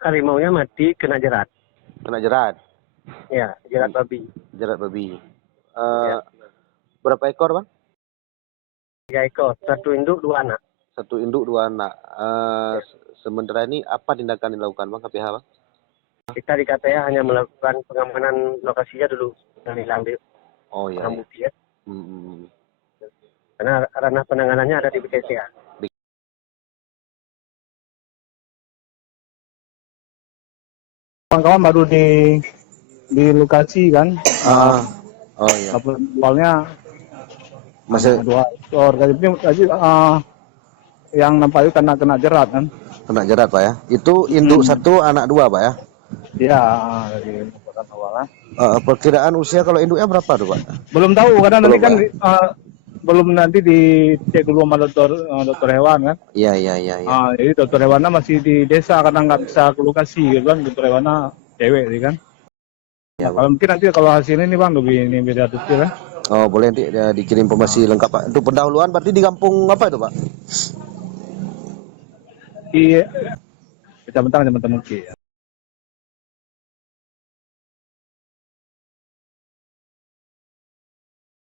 harimaunya mati kena jerat. Kena jerat. Ya, jerat babi. Jerat babi. Ya. Berapa ekor, Bang? 3 ekor, 1 induk 2 anak. 1 induk 2 anak. Sementara ini apa tindakan dilakukan, Bang, KPH, Bang? Kita di KTA hanya melakukan pengamanan lokasinya dulu yang diambil Oh iya. barang bukti ya. Hmm. Karena ranah penanganannya ada di BKCA. Kawan-kawan baru di lokasi kan. Oh iya. Awalnya Masih 2 ekor. Tadi yang nampak itu kena jerat kan. kena jerat, Pak ya. Itu induk 1, anak 2, Pak ya. Iya, dari laporan awalnya. Perkiraan usia kalau induknya berapa tuh, Pak? Belum tahu karena Belum, nanti kan Pak. belum nanti dicek dulu sama dokter hewan kan. Iya. Jadi dokter hewannya masih di desa karena nggak bisa ke lokasi gitu kan. Dokter hewannya cewek sih kan. Ya, Kalau mungkin nanti kalau hasilnya ini Bang lebih ini beda detail ya. Oh, boleh nanti dikirim informasi lengkap, Pak. Untuk pendahuluan berarti di kampung apa itu, Pak? Di Kecamatan Mungki.